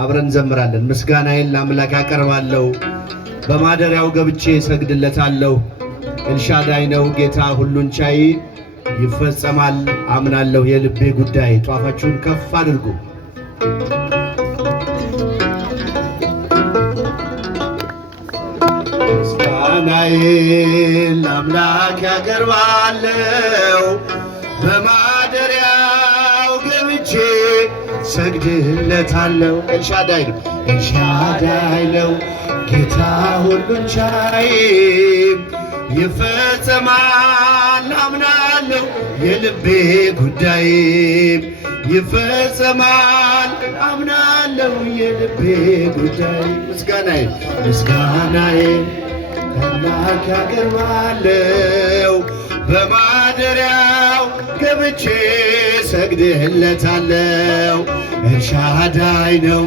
አብረን እንዘምራለን። ምስጋናዬን ለአምላክ ያቀርባለሁ፣ በማደሪያው ገብቼ ሰግድለታለሁ። ኤልሻዳይ ነው ጌታ ሁሉን ቻይ፣ ይፈጸማል አምናለሁ የልቤ ጉዳይ። ጧፋችሁን ከፍ አድርጉ። ምስጋናዬን ለአምላክ ያቀርባለሁ፣ በማደሪያው ገብቼ ሰግድለታለሁ። ኤልሻዳይ ነው፣ ኤልሻዳይ ነው ጌታ ሁሉን ቻይ፣ ይፈጸማል አምናለሁ የልቤ ጉዳይ። ይፈጸማል አምናለሁ የልቤ ጉዳይ። ምስጋናዬን ለአምላክ ያቀርባለሁ፣ በማደሪያው ገብቼ ሰግድለታለሁ። ኤልሻዳይ ነው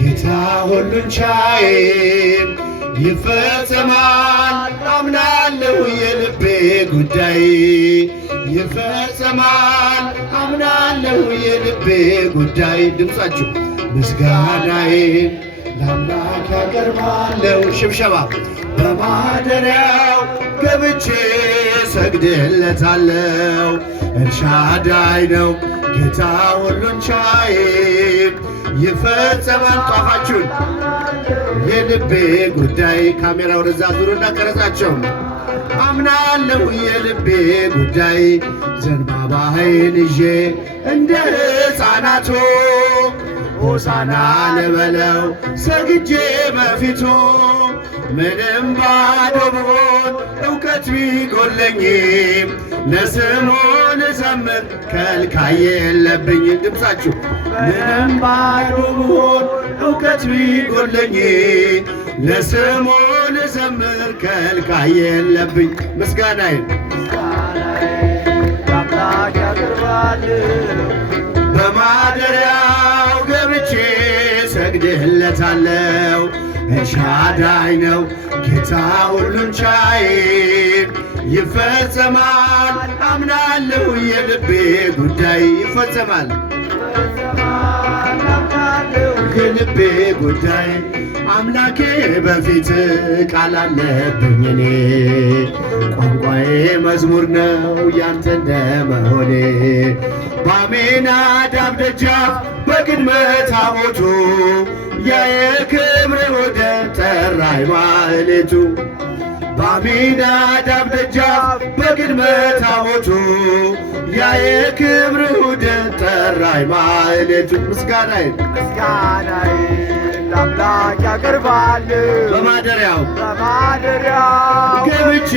ጌታ ሁሉን ቻይ፣ ይፈጸማል አምናለሁ የልቤ ጉዳይ። ይፈጸማል አምናለሁ የልቤ ጉዳይ። ድምፃችሁ ምስጋናዬን ለአምላክ ያቀርባለሁ። ሽብሸባ በማደሪያው ገብቼ ሰግድለታለሁ። ኤልሻዳይ ነው ጌታ ሁሉን ቻይ፣ ይፈጸማል ጧፋችሁን የልቤ ጉዳይ። ካሜራ ወደዛ ዙሩና ቀረጻቸው። አምናለሁ የልቤ ጉዳይ። ዘንባባዬን ይዤ እንደ ሕፃናቱ ሆሳና ልበለው ሰግጄ በፊቱ። ምንም ባዶ ብሆን እውቀት ቢጎለኝም ለስሙ ልዘምር ከልካይ የለብኝ። ድምፃችሁ ምንም ባዶ ብሆን እውቀት ቢጎለኝም ለስሙ ልዘምር ከልካይ የለብኝ። ምስጋናዬን ለአምላክ ያቀርባለሁ፣ በማደሪያው ገብቼ ሰግድለታለሁ። ኤልሻዳይ ነው ጌታ ሁሉን ቻይ፣ ይፈጸማል አምናለሁ የልቤ ጉዳይ። ይፈጸማል የልቤ ጉዳይ። አምላኬ በፊት ቃል አለብኝ እኔ፣ ቋንቋዬ መዝሙር ነው ያንተ እንደመሆኔ። በአሜናዳብ ደጃፍ በቅድመ ታቦቱ ያ የክብር ወደ ጠራኝ ማህሌቱ። በአሜናዳብ ደጃፍ በቅድመ ታቦቱ ያ የክብር ወደ ጠራኝ ማህሌቱ። ምስጋናዬን ለአምላክ ያቀርባለሁ፣ በማደሪያው ገብቼ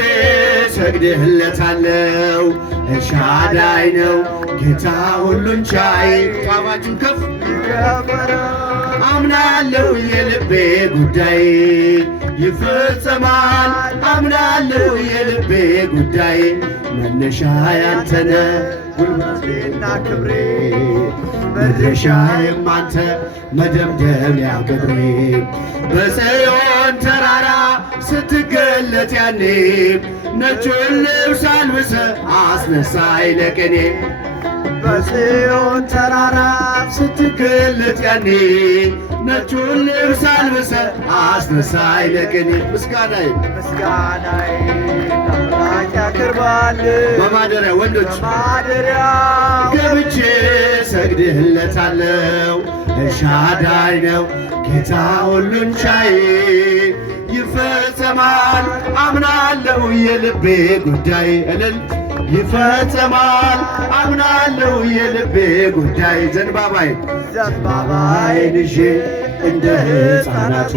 ሰግድለታለሁ። ኤልሻዳይ ነው ጌታ ሁሉን ቻይ። ጧፋችሁን ከፍ አምናለሁ የልቤ ጉዳይ። ይፈጸማል አምናለሁ የልቤ ጉዳይ። መነሻ ያንተነ ጉልበቴና ክብሬ፣ መድረሻዬም አንተ መደምደሚያ ክብሬ። በጽዮን ተራራ ስትገለጥ ያኔ ነጩን ልብስ አልብሰ አስነሳይ ለቅኔ። በጽዮን ተራራ ስትገለጥ ያኔ ነጩን ልብስ አልብሰ አስነሳይ ለቅኔ። ምስጋናዬን ለአምላክ ያቀርባለሁ፣ በማደሪያ ወንዶች ገብቼ ሰግድለታለሁ። ኤልሻዳይ ነው ጌታ ሁሉን ቻይ፣ ይፈጸማል አምናለሁ የልቤ ጉዳይ። እልል ይፈጸማል አምናለሁ የልቤ ጉዳይ። ዘንባባዬን ይዤ እንደ ሕፃናቱ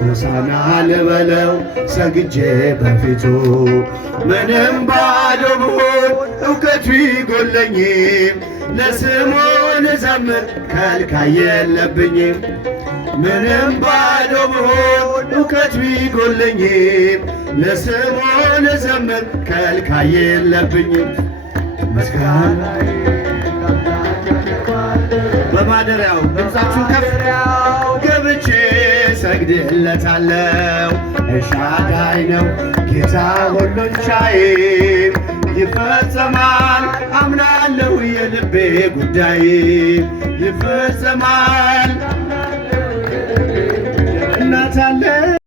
ሆሳና ልበለው ሰግጄ በፊቱ። ምንም ባዶ ብሆን እውቀት ቢጎለኝም ለስሙ ልዘምር ከልካይ የለብኝም። ምንም ባዶ ብሆን እውቀት ቢጎለኝም ለስሙ ልዘምር ከልካይ የለብኝም። በማደሪያው ድምፃችሁን ከፍ ገብቼ ሰግድለታለሁ። ኤልሻዳይ ነው ጌታ ሁሉን ቻይ፣ ይፈጸማል አምናለሁ የልቤ ጉዳይ። ይፈጸማል አለ